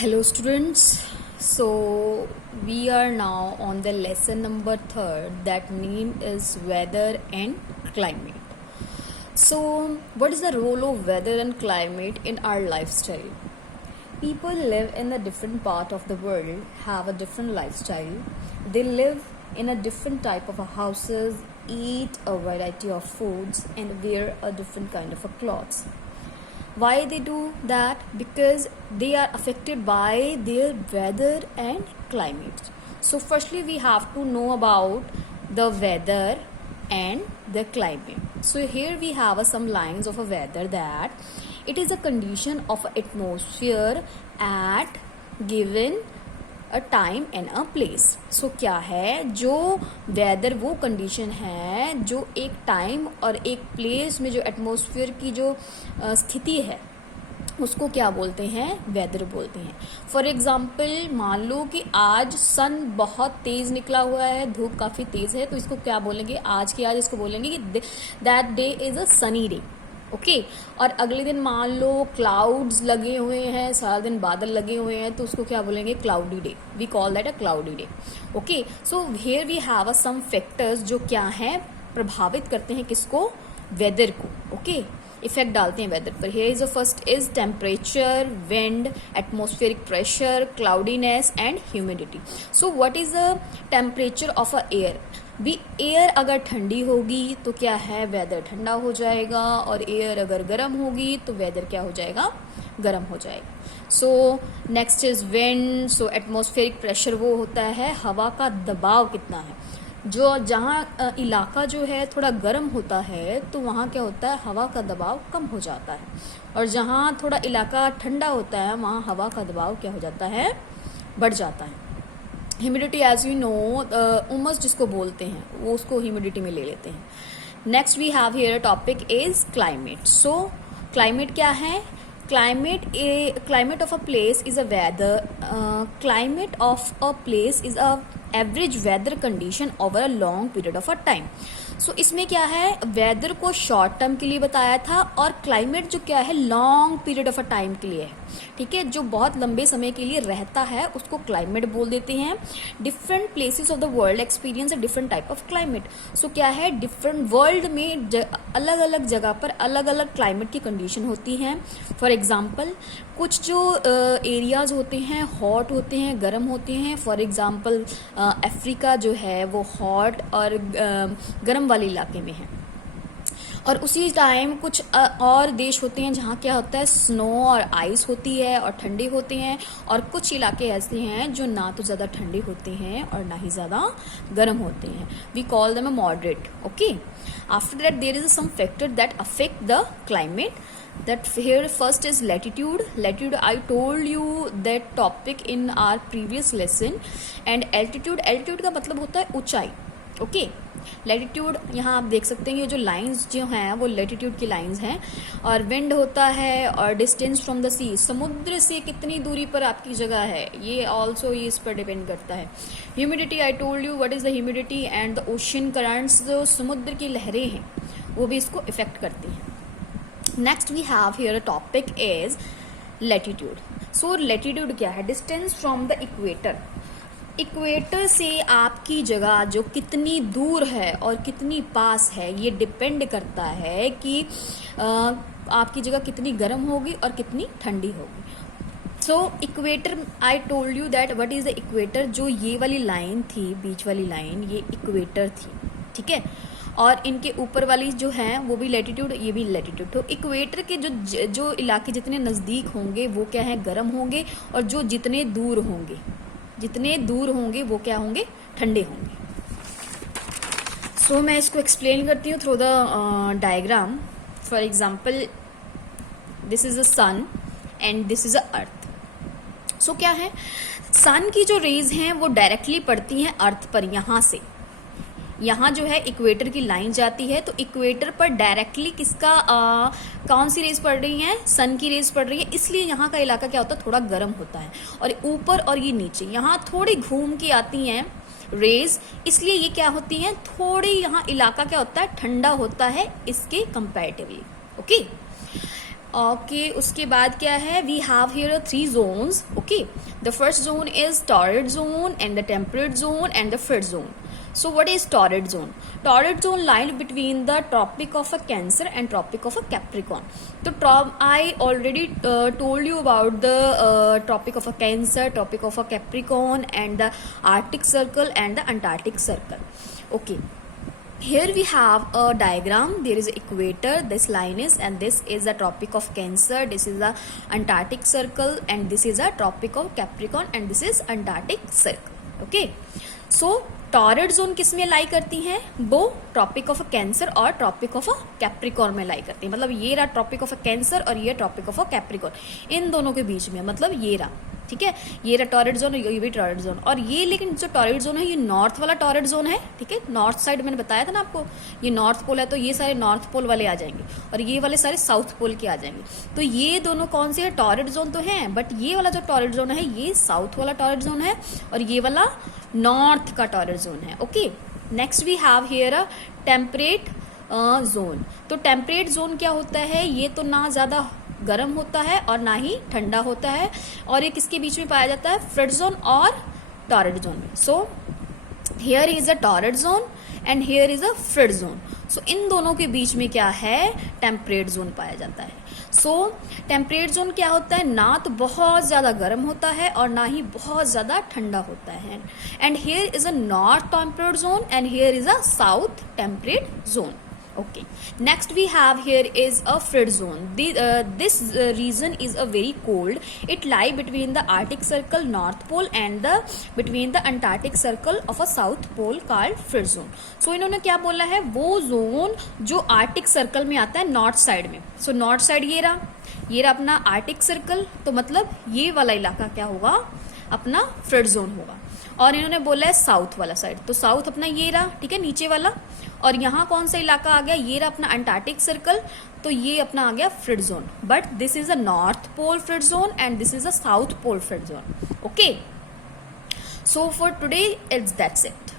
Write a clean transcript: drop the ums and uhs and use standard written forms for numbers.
Hello students, so we are now on the lesson number 3rd that name is weather and climate. So what is the role of weather and climate in our lifestyle? People live in a different part of the world, have a different lifestyle. They live in a different type of a houses, eat a variety of foods and wear a different kind of a clothes. Why they do that? Because they are affected by their weather and climate. So firstly we have to know about the weather and the climate. So here we have some lines of a weather that it is a condition of atmosphere at given a time and a place. So क्या है जो weather, वो condition है जो एक time और एक place में जो एटमॉस्फेयर की जो स्थिति है उसको क्या बोलते हैं? वेदर बोलते हैं. फॉर एग्जाम्पल मान लो कि आज सन बहुत तेज निकला हुआ है, धूप काफ़ी तेज है, तो इसको क्या बोलेंगे? आज इसको बोलेंगे कि that day is a sunny day. Okay और अगले दिन मान लो क्लाउड्स लगे हुए हैं, सारा दिन बादल लगे हुए हैं, तो उसको क्या बोलेंगे? Cloudy day. We call that a cloudy day. Okay so here we have some factors जो क्या हैं, प्रभावित करते हैं किसको? वेदर को. ओके इफेक्ट डालते हैं वेदर पर. Here is the first is temperature, wind, atmospheric pressure, cloudiness and humidity. So what is the temperature of a air? भी एयर अगर ठंडी होगी तो क्या है? वेदर ठंडा हो जाएगा. और एयर अगर गर्म होगी तो वेदर क्या हो जाएगा? गर्म हो जाएगा. So next is wind. So atmospheric pressure वो होता है हवा का दबाव कितना है. जो जहाँ इलाका जो है थोड़ा गर्म होता है तो वहाँ क्या होता है? हवा का दबाव कम हो जाता है. और जहाँ थोड़ा इलाका ठंडा होता है वहाँ हवा का दबाव क्या हो जाता है? बढ़ जाता है. ह्यूमिडिटी एज यू नो, उमस जिसको बोलते हैं वो उसको ह्यूमिडिटी में ले लेते हैं. Next we have here a topic is climate. So climate क्या है? Climate of a place is a weather. Climate of a place is a average weather condition over a long period of a time. So इसमें क्या है? Weather को short term के लिए बताया था और क्लाइमेट जो क्या है long period of a time के लिए है. ठीक है, जो बहुत लंबे समय के लिए रहता है उसको क्लाइमेट बोल देते हैं. Different places of the world experience a different type of climate. So क्या है? डिफरेंट वर्ल्ड में अलग अलग जगह पर अलग अलग क्लाइमेट की कंडीशन होती हैं. फॉर एग्जाम्पल कुछ जो एरियाज होते हैं हॉट होते हैं, गर्म होते हैं. फॉर एग्जाम्पल अफ्रीका जो है वो हॉट और गर्म वाले इलाके में है. और उसी टाइम कुछ और देश होते हैं जहाँ क्या होता है? स्नो और आइस होती है और ठंडे होते हैं. और कुछ इलाके ऐसे हैं जो ना तो ज़्यादा ठंडे होते हैं और ना ही ज़्यादा गर्म होते हैं. We call them a moderate. Okay after that there is some factor that affect the climate. That here first is latitude. Latitude I told you that topic in our previous lesson. And altitude का मतलब होता है ऊंचाई. Okay latitude यहाँ आप देख सकते हैं ये जो लाइंस जो हैं वो लैटिट्यूड की लाइंस हैं. और विंड होता है और डिस्टेंस फ्रॉम द सी, समुद्र से कितनी दूरी पर आपकी जगह है, ये ऑल्सो ये इस पर डिपेंड करता है. Humidity I told you what is the humidity. And the ocean currents, जो समुद्र की लहरें हैं वो भी इसको इफेक्ट करती हैं. Next we have here a topic is latitude. So latitude क्या है? Distance from the equator. Equator से आपकी जगह जो कितनी दूर है और कितनी पास है ये डिपेंड करता है कि आपकी जगह कितनी गर्म होगी और कितनी ठंडी होगी. So equator I told you that what is the equator. जो ये वाली लाइन थी, बीच वाली लाइन, ये इक्वेटर थी. ठीक है, और इनके ऊपर वाली जो है वो भी लैटिट्यूड, ये भी लैटिट्यूड. तो इक्वेटर के जो इलाके जितने नज़दीक होंगे वो क्या है? गर्म होंगे. और जो जितने दूर होंगे वो क्या होंगे? ठंडे होंगे. सो मैं इसको एक्सप्लेन करती हूँ through the diagram. For example this is a sun and this is a earth. So क्या है? सन की जो रेज हैं वो डायरेक्टली पड़ती हैं अर्थ पर. यहाँ जो है इक्वेटर की लाइन जाती है तो इक्वेटर पर डायरेक्टली किसका कौन सी रेस पड़ रही है? सन की रेस पड़ रही है. इसलिए यहाँ का इलाका क्या होता है? थोड़ा गर्म होता है. और ऊपर और ये नीचे यहाँ थोड़ी घूम के आती हैं रेज, इसलिए ये क्या होती हैं? थोड़ी यहाँ इलाका क्या होता है? ठंडा होता है इसके कंपैरेटिवली. ओके ओके उसके बाद क्या है, we have here 3 zones. Okay, the first zone is torrid zone and the temperate zone and the frigid zone. So what is torrid zone? Torrid zone lies between the Tropic of a Cancer and Tropic of a Capricorn. So I already told you about the Tropic of a Cancer, Tropic of a Capricorn, and the Arctic Circle and the Antarctic Circle. Okay. Here we have a diagram. There is an equator, this line is, and this is the Tropic of Cancer, this is the Antarctic Circle, and this is a Tropic of Capricorn, and this is Antarctic Circle. Okay. So torrid zone किस में लाई करती हैं, वो tropic of a cancer और tropic of a Capricorn में लाई करती हैं. मतलब ये रहा ट्रॉपिक ऑफ अ कैंसर और ये ट्रॉपिक ऑफ अ कैप्रिकॉर्न, इन दोनों के बीच में, मतलब ये रहा, ठीक है, ये रहा टॉरिड जोन और ये भी टॉरिड जोन. और ये लेकिन जो टॉरिड जोन है ये नॉर्थ वाला टॉरिड जोन है, ठीक है, नॉर्थ साइड मैंने बताया था ना आपको, ये नॉर्थ पोल है तो ये सारे नॉर्थ पोल वाले आ जाएंगे और ये वाले सारे साउथ पोल के आ जाएंगे. तो ये दोनों कौन से है, टॉरिड जोन तो हैं, बट ये वाला जो टॉरिड जोन है ये साउथ वाला टॉरिड जोन है और ये वाला नॉर्थ का टॉरिड जोन है. Okay, next we have here a temperate zone. तो टेम्परेट जोन क्या होता है, ये तो ना ज़्यादा गर्म होता है और ना ही ठंडा होता है, और ये किसके बीच में पाया जाता है, फ्रिड जोन और टॉरिड जोन में. So here is a torrid zone and here is a frigid zone. So इन दोनों के बीच में क्या है, टेम्परेट जोन पाया जाता है. सो टेम्परेट जोन क्या होता है, ना तो बहुत ज़्यादा गर्म होता है और ना ही बहुत ज़्यादा ठंडा होता है. And here is a north temperate zone and here is a south temperate zone. Okay, next we have here is a frigid zone. This region is a very cold. It lie between the Arctic Circle North Pole and the between the Antarctic Circle of a South Pole called frigid zone. So इन्होंने क्या बोला है, वो zone जो Arctic circle में आता है north side में. सो नॉर्थ साइड ये रहा अपना आर्टिक सर्कल, तो मतलब ये वाला इलाका क्या होगा, अपना फ्रिड जोन होगा. और इन्होंने बोला है साउथ वाला साइड, तो साउथ अपना ये रहा, ठीक है, नीचे वाला. और यहाँ कौन सा इलाका आ गया, ये रहा अपना अंटार्कटिक सर्कल, तो ये अपना आ गया frigid zone. But this is a north pole frigid zone and this is a south pole frigid zone. Okay, so for today it's that's it.